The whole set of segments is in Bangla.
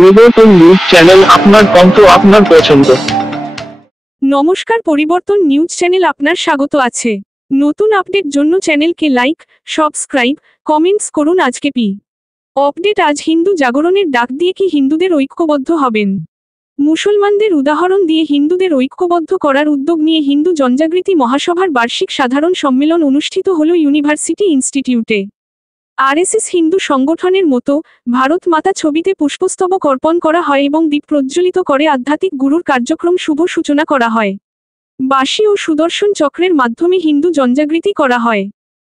পরিবর্তন নিউজ চ্যানেল, আপনার কণ্ঠ, আপনার পছন্দ। নমস্কার, পরিবর্তন নিউজ চ্যানেল আপনার স্বাগত আছে। নতুন আপডেট জন্য চ্যানেলকে লাইক, সাবস্ক্রাইব, কমেন্টস করুন। আজকে আপডেট। আজ হিন্দু জাগরণের ডাক দিয়ে কি হিন্দুদের ঐক্যবদ্ধ হবেন? মুসলমানদের উদাহরণ দিয়ে হিন্দুদের ঐক্যবদ্ধ করার উদ্যোগ নিয়ে হিন্দু জনজাগৃতি মহাসভার বার্ষিক সাধারণ সম্মেলন অনুষ্ঠিত হল ইউনিভার্সিটি ইনস্টিটিউটে। আরএসএস হিন্দু সংগঠনের মতো ভারত মাতা ছবিতে পুষ্পস্তবক অর্পণ করা হয় এবং দীপ প্রজ্বলিত করে আধ্যাত্মিক গুরুর কার্যক্রম শুভ সূচনা করা হয়। বাঁশি ও সুদর্শন চক্রের মাধ্যমে হিন্দু জনজাগৃতি করা হয়।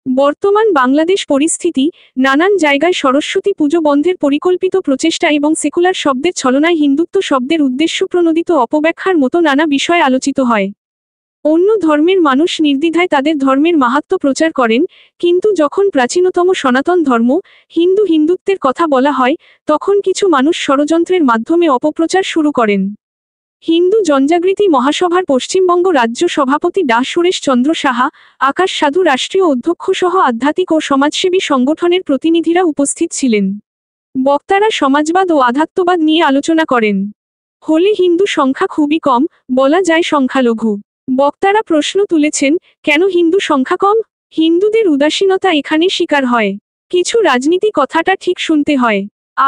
বর্তমান বাংলাদেশ পরিস্থিতি, নানান জায়গায় সরস্বতী পুজো বন্ধের পরিকল্পিত প্রচেষ্টা এবং সেকুলার শব্দের ছলনায় হিন্দুত্ব শব্দের উদ্দেশ্যপ্রণোদিত অপব্যাখ্যার মতো নানা বিষয় আলোচিত হয়। অন্য ধর্মের মানুষ নির্দ্বিধায় তাদের ধর্মের মাহাত্ম্য প্রচার করেন, কিন্তু যখন প্রাচীনতম সনাতন ধর্ম হিন্দুত্বের কথা বলা হয়, তখন কিছু মানুষ ষড়যন্ত্রের মাধ্যমে অপপ্রচার শুরু করেন। হিন্দু জনজাগৃতি মহাসভার পশ্চিমবঙ্গ রাজ্য সভাপতি ডা সুরেশ চন্দ্র সাহা, আকাশ সাধু রাষ্ট্রীয় অধ্যক্ষ সহ আধ্যাত্মিক ও সমাজসেবী সংগঠনের প্রতিনিধিরা উপস্থিত ছিলেন। বক্তারা সমাজবাদ ও আধ্যাত্মবাদ নিয়ে আলোচনা করেন। হলে হিন্দু সংখ্যা খুবই কম, বলা যায় সংখ্যালঘু। বক্তারা প্রশ্ন তুলেছেন, কেন হিন্দু সংখ্যা কম? হিন্দুদের উদাসীনতা এখানে স্বীকার হয়। কিছু রাজনীতি কথাটা ঠিক শুনতে হয়।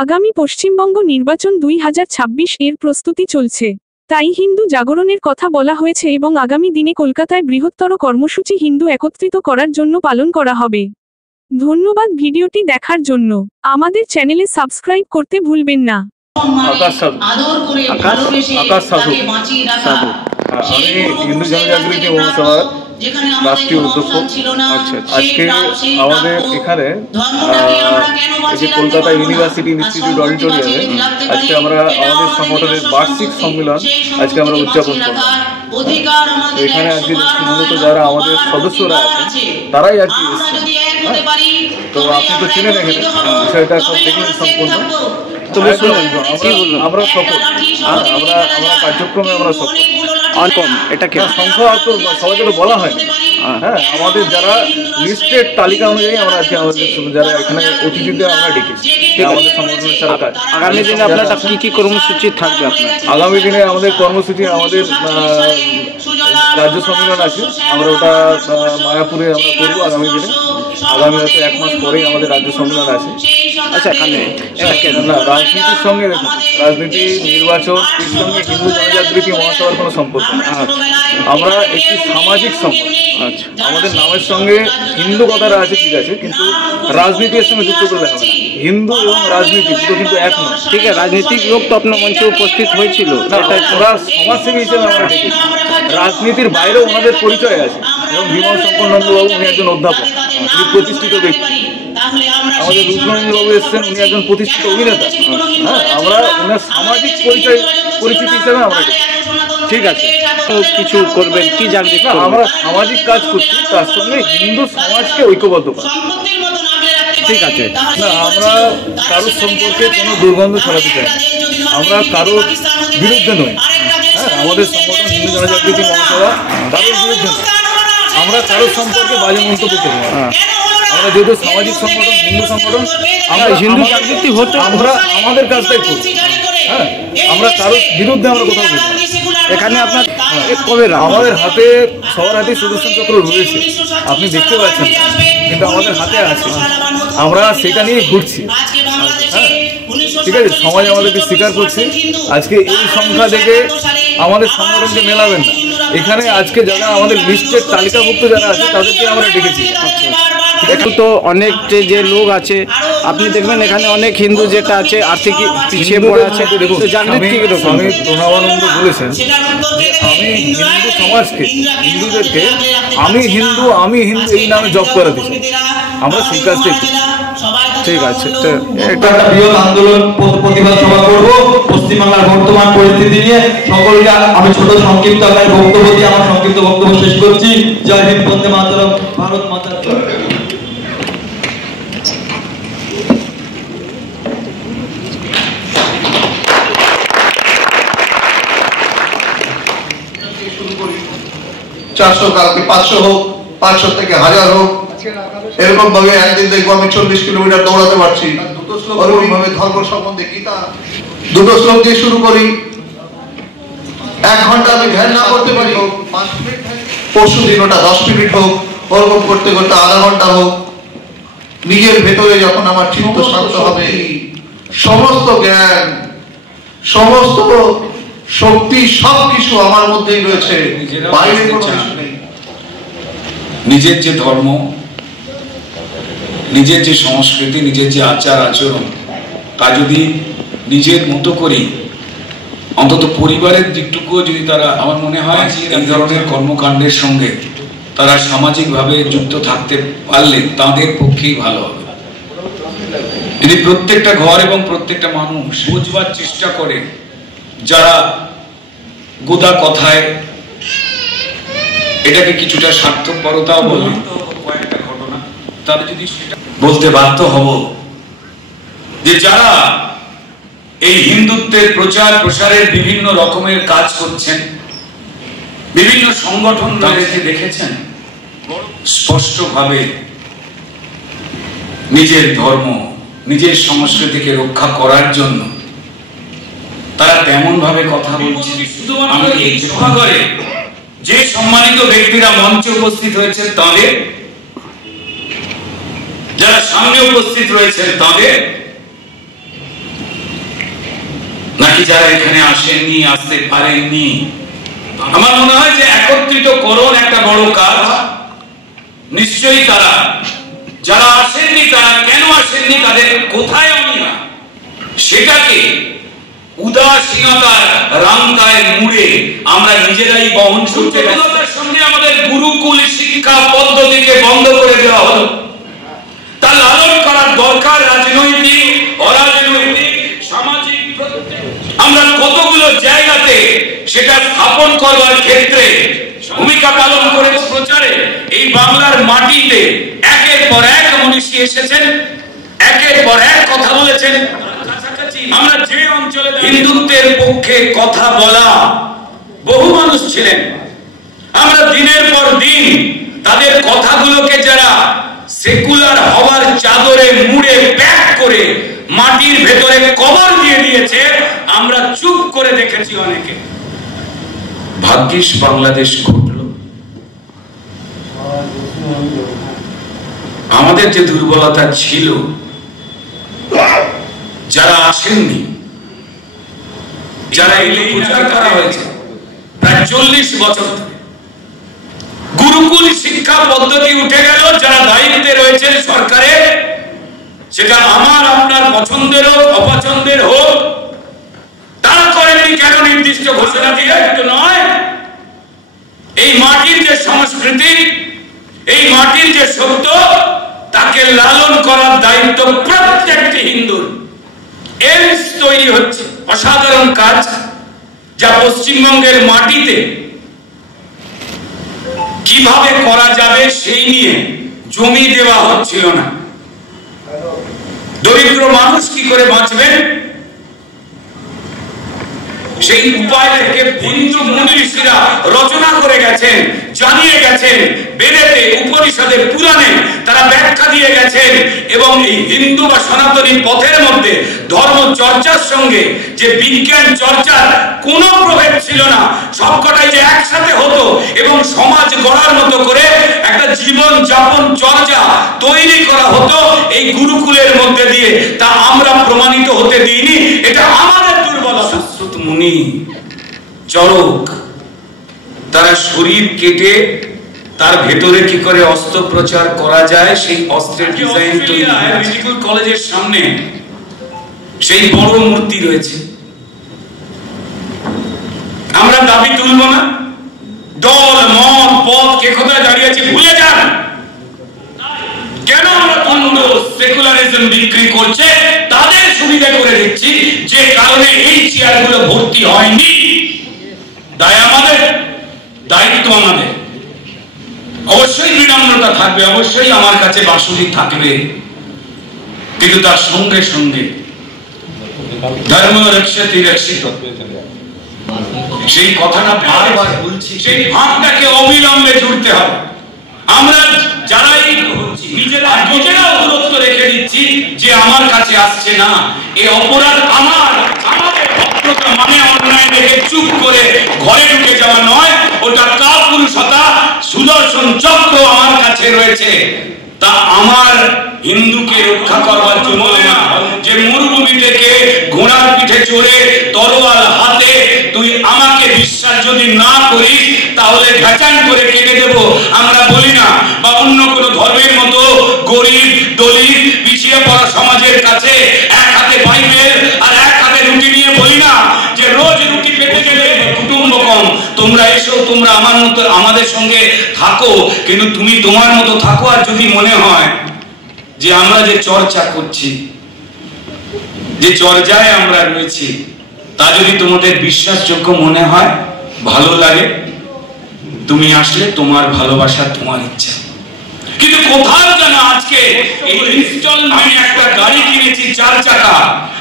আগামী পশ্চিমবঙ্গ নির্বাচন 2026 এর প্রস্তুতি চলছে, তাই হিন্দু জাগরণের কথা বলা হয়েছে এবং আগামী দিনে কলকাতায় বৃহত্তর কর্মসূচি হিন্দু একত্রিত করার জন্য পালন করা হবে। ধন্যবাদ ভিডিওটি দেখার জন্য। আমাদের চ্যানেলে সাবস্ক্রাইব করতে ভুলবেন না। আকাশ সাধু, আমি হিন্দু জনজাগৃতি মহাসভার রাষ্ট্রীয় অধ্যক্ষ। আজকে আমাদের এখানে এই যে কলকাতা ইউনিভার্সিটি ইনস্টিটিউট অডিটোরিয়ামে আজকে আমরা আমাদের সংগঠনের বার্ষিক সম্মেলন আজকে আমরা উদযাপন করলাম। এখানে আজকে মূলত যারা আমাদের সদস্যরা আছেন তারাই আজকে এসেছেন। তো আপনি তো চিনে দেখেন বিষয়টা, সব দেখলেন সম্পূর্ণ। আমরা সফল, আমরা কার্যক্রমে আমরা সফল। কম এটা কি সংখ্যা তো সবাইকে তো বলা হয়। হ্যাঁ, আমাদের যারা লিস্টেড তালিকা অনুযায়ী আমরা আজকে আমাদের যারা এখানে অতিথিদের আমরা ডেকেছি আমাদের সংগঠনের সারা কাজ। আগামী দিনে আপনার কি কর্মসূচি থাকবে? আপনার আগামী দিনে আমাদের কর্মসূচি, আমাদের রাজ্য সম্মেলন আছে, আমরা ওটা মায়াপুরে আমরা করবো আগামী দিনে। আগামী হয়তো 1 মাস পরেই আমাদের রাজ্য সম্মেলন আছে। আচ্ছা, এখানে না, রাজনীতির সঙ্গে দেখুন, রাজনীতি, নির্বাচন এর সঙ্গে হিন্দু জনজাগৃতি মহাসভার কোনো সম্পর্ক নেই। আমরা একটি সামাজিক সম্পর্ক। আচ্ছা, আমাদের নামের সঙ্গে হিন্দু কথাটা আছে, ঠিক আছে, কিন্তু রাজনীতির সঙ্গে যুক্ত করলে হবে না। হিন্দু এবং রাজনীতি দুটো কিন্তু এক নয়। ঠিক আছে, রাজনৈতিক লোক তো আপনার মঞ্চে উপস্থিত হয়েছিল, ওরা সমাজসেবী হিসেবে আমরা দেখেছি। রাজনীতির বাইরেও ওনাদের পরিচয় আছে। এবং বিমল শঙ্কর নন্দবাবু, উনি একজন অধ্যাপক, উনি প্রতিষ্ঠিত ব্যক্তি। আমাদের রুদ্রনীলবাবু এসছেন, উনি একজন প্রতিষ্ঠিত অভিনেতা। হ্যাঁ, আমরা ওনার সামাজিক পরিচিতি হিসেবে আমরা ঠিক আছে। তো কিছু করবেন কি জানবেন? আমরা সামাজিক কাজ করছি, তার সঙ্গে হিন্দু সমাজকে ঐক্যবদ্ধ করা। ঠিক আছে। না, আমরা কারোর সম্পর্কে কোনো দুর্গন্ধ ছড়াতে চাই না। আমরা কারোর বিরুদ্ধে নই। হ্যাঁ, আমাদের সংগঠন হিন্দু জনজাগৃতি মহাসভা কারোর বিরুদ্ধে নয়। আমরা কারোর সম্পর্কে বাজে মন্তব্য করি না। আমরা যেহেতু সামাজিক সংগঠন, হিন্দু সংগঠন, আমরা হিন্দু জাগৃতি হতে আমরা আমাদের কাজটাই করি। হ্যাঁ, আমরা কারোর বিরুদ্ধে আমরা কোথাও বলি। এখানে আপনার কবে আমাদের হাতে সবার হাতে সুদর্শন চক্র রয়েছে, আপনি দেখতে পাচ্ছেন, কিন্তু আমাদের হাতে আছে, আমরা সেটা নিয়ে ঘুরছি। হ্যাঁ, ঠিক আছে, সমাজ আমাদেরকে স্বীকার করছে। আজকে এই সংখ্যা দেখে আমাদের সংগঠনকে মেলাবেন না। এখানে আজকে যারা আমাদের লিস্টের তালিকাভুক্ত যারা আছে তাদেরকে আমরা ডেকেছি। একটু তো অনেক যে লোক আছে, আপনি দেখবেন এখানে অনেক হিন্দু যেটা আছে আর্থিক পিছিয়ে পড়ে আছে। দেখুন, স্বামী প্রণবানন্দ বলেছেন যে আমি হিন্দু সমাজকে, হিন্দুদেরকে আমি হিন্দু এই নামে জপ করে দিচ্ছি। আমরা সেই কাজটাই করছি। ঠিক আছে, একটা বৃহৎ আন্দোলন প্রতিবাদ সভা করবো পশ্চিমবাংলার বর্তমান পরিস্থিতি নিয়ে। সকলকে আমি ছোট সংক্ষিপ্ত আকারে বক্তব্য দিয়ে আমার সংক্ষিপ্ত বক্তব্য শেষ করছি। জয় হিন্দ, বন্দে মাতরম, ভারত মাতা। চারশো, কালকে 500 হোক, 500 থেকে 1000 হোক, এরকম ভাবে একদিন দেখবো আমি 40 কিলোমিটার দৌড়াতে পারছি। ওরকম ভাবে ধর্ম সম্বন্ধে গীতা 2টো শ্লোক দিয়ে শুরু করি। 1 ঘন্টা আমি ধ্যান না করতে পারি, 5 মিনিট, পরশু দিন ওটা 10 মিনিট হোক, ওরকম করতে করতে আধা ঘন্টা হোক। নিজের ভেতরে যখন আমার চিত্ত শান্ত হবে, সমস্ত জ্ঞান, সমস্ত শক্তি, সবকিছু আমার মধ্যেই রয়েছে, বাইরে কোনো কিছু নেই। নিজের যে ধর্ম, নিজের যে সংস্কৃতি, নিজের যে আচার আচরণ, তা যদি নিজের মতো করি, অন্তত পরিবারের দিকটুকুও যদি তারা, আমার মনে হয় এই ধরনের কর্মকাণ্ডের সঙ্গে তারা সামাজিকভাবে যুক্ত থাকতে পারলে তাদের পক্ষেই ভালো হবে। যদি প্রত্যেকটা ঘর এবং প্রত্যেকটা মানুষ বুঝবার চেষ্টা করে, যারা গোদা কথায় এটাকে কিছুটা স্বার্থপরতাও বলে, কয়েকটা ঘটনা তারা যদি সেটা বলতে বাধ্য হব যে যারা এই হিন্দুত্বের প্রচার প্রসারের বিভিন্ন রকমের কাজ করছেন, বিভিন্ন সংগঠন রয়েছে, দেখেছেন স্পষ্টভাবে নিজের ধর্ম, নিজের সংস্কৃতিকে রক্ষা করার জন্য তারা তেমন ভাবে কথা বলছে। আমি এই সভাঘরে যে সম্মানিত ব্যক্তিরা মঞ্চে উপস্থিত হয়েছেন তাদের, যারা সামনে উপস্থিত রয়েছেন তাদের, নাকি যারা এখানে আসেননি, আসতে পারেননি, আমার মনে হয় যে একত্রিত করণ একটা বড় কাজ। নিশ্চয়ই তারা যারা আসেননি, তারা কেন আসেননি, তাদের কোথায় অনিয়া, সেটাকে উদাসীনতার রামতায় মুড়ে আমরা নিজেরাই বহন করতে, সঙ্গে আমাদের গুরুকুল শিক্ষা পদ্ধতিকে বন্ধ করে দেওয়া হলো। তা লালন করার দরকার রাজনৈতিক, অরাজনৈতিক, সামাজিক, আমরা কতগুলো জায়গাতে সেটা স্থাপন করবার ক্ষেত্রে ভূমিকা পালন করে প্রচারে এই বাংলার মাটিতে একের পর এক মনীষী এসেছেন, একের পর এক কথা বলেছেন। আমরা যে অঞ্চলে হিন্দুত্বের পক্ষে কথা বলা বহু মানুষ ছিলেন, আমরা দিনের পর দিন তাদের কথাগুলোকে যারা সেকুলার হওয়ার চাদরে মুড়ে প্যাক করে মাটির ভেতরে কবর দিয়ে দিয়েছে, আমরা চুপ করে দেখেছি অনেকে। ভাগ্যিস বাংলাদেশ ঘটল। আমাদের যে দুর্বলতা ছিল, যারা আসেননি, যারা এই প্রচার করা হয়েছে প্রায় 40 বছর, গুরুকুল শিক্ষা পদ্ধতি উঠে গেল, যারা দায়িত্বে রয়েছেন সরকারের, সেটা আমার আপনার পছন্দের হোক অপছন্দের হোক, তারা করেননি কেন নির্দিষ্ট ঘোষণা দিয়ে? একটু নয়, এই মাটির যে সংস্কৃতি, এই মাটির যে সত্য, তাকে লালন করার দায়িত্ব প্রত্যেকটি হিন্দুর। এমস তৈরি হচ্ছে, অসাধারণ কাজ, যা পশ্চিমবঙ্গের মাটিতে কিভাবে করা যাবে সেই নিয়ে জমি দেওয়া হচ্ছিল না। দরিদ্র মানুষ কি করে বাঁচবেন, সেই উপায় থেকে হিন্দু মুনি ঋষিরা রচনা করে গেছেন, জানিয়ে গেছেন, বেদেতে, উপনিষদে, পুরাণে তারা ব্যাখ্যা দিয়ে গেছেন। এবং এই হিন্দু বা সনাতনী পথের মধ্যে ধর্ম চর্চার সঙ্গে যে বিজ্ঞান চর্চার কোনো প্রভেদ ছিল না, সবকটাই যে একসাথে হতো এবং সমাজ গড়ার মতো করে একটা জীবন যাপন চর্চা তৈরি করা হতো এই গুরুকুলের মধ্যে দিয়ে, তা আমরা প্রমাণিত হতে দিইনি। এটা আমাদের দুর্বলতা। মুনি চরক তারা শরীর কেটে তার ভেতরে কি করে অস্ত্র প্রচার করা যায় সেই অস্ত্রের ডিজাইন তৈরি হয়। মেডিকেল কলেজের সামনে সেই বড় মূর্তি রয়েছে। আমরা দাবি তুলব না, দল মত পথ কে কোথায় দাঁড়িয়েছে ভুলে যান। কেন আমরা তুলব? সেকুলারিজম বিক্রি করছে, তাদের সুবিধা করে দিচ্ছি, যে কারণে এই চেয়ারগুলো ভর্তি হয়নি। দায় আমাদের, দায়িত্ব আমাদের। অবশ্যই বিনম্রতা থাকবে, অবশ্যই আমার কাছে বাঁশুরি থাকবে, কিন্তু তার সঙ্গে সঙ্গে ধর্ম রক্ষতি রক্ষিত, সেই কথাটা বারবার বলছি, সেই ভাবটাকে অবিলম্বে জুড়তে হবে। আমরা যারাই বলছি নিজেরাও দূরত্ব রেখে দিচ্ছি যে আমার কাছে আসছে না। এই অপরাধ আমাদের ভদ্রতা মানে অন্যায় দেখে চুপ করে ঘরে ঢুকে যাওয়া নয়, ওটা কাপুরুষতা, সুদর্শন চক্র আমার কাছে রয়েছে। তা আমার হিন্দুকে রক্ষা করবার জন্য না, যে মরুভূমি থেকে ঘোড়ার পিঠে চড়ে তরোয়াল হাতে তুই আমাকে বিশ্বাস যদি না করিস তাহলে ঘাচান করে কেটে দেব, আমরা বলি না। বা অন্য কোন ধর্মের মতো গরিব দলিত পিছিয়ে পড়া সমাজের কাছে এক হাতে বাইবেল আর এক হাতে রুটি নিয়ে বলি না যে রোজ রুটি পেতে গেলে কুটুম্ব কম, তোমরা এসো, তোমরা আমার মতো আমাদের সঙ্গে থাকো, কিন্তু তুমি তোমার মতো থাকো। আর যদি মনে হয় যে আমরা যে চর্চা করছি, যে চর্চায় আমরা রয়েছি, তা যদি তোমাদের বিশ্বাসযোগ্য মনে হয়, ভালো লাগে, তুমি আসলে তোমার ভালোবাসা, তোমার ইচ্ছা। কিন্তু কোথাও যেন আজকে এই ইনস্টলমেন্টে একটা গাড়ি কিনেছি 4 চাকা,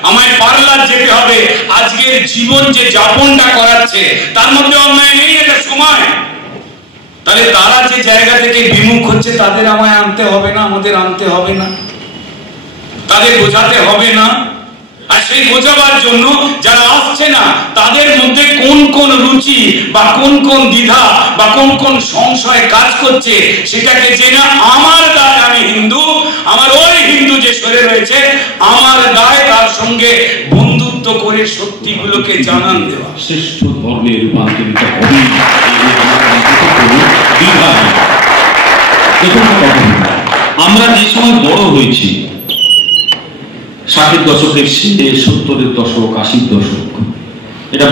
আমায় পার্লার যেতে হবে, আজকের জীবন যে যাপনটা করাচ্ছে তার মধ্যে অন্যায় নেই, এটা সময়। তাহলে তারা যে জায়গা থেকে বিমুখ হচ্ছে তাদের আমায় আনতে হবে না, আমাদের আনতে হবে না, তাদের বোঝাতে হবে না। আর সেই বোঝাবার জন্য যারা আসছে না তাদের মধ্যে কোন কোন রুচি বা কোন কোন দ্বিধা বা কোন কোন সংশয় কাজ করছে সেটাকে জেনে আমার দায়, আমি হিন্দু, আমার ওই হিন্দু যে সরে রয়েছে আমার দায় তার সঙ্গে বন্ধুত্ব করে সত্যিগুলোকে জানান দেওয়া। শ্রেষ্ঠ ধর্মে রূপান্তরিত হবে আমরা যে সময় বড় হয়েছি, 60-এর দশকের শেষে, 70-এর দশক, 80-র দশক, এটা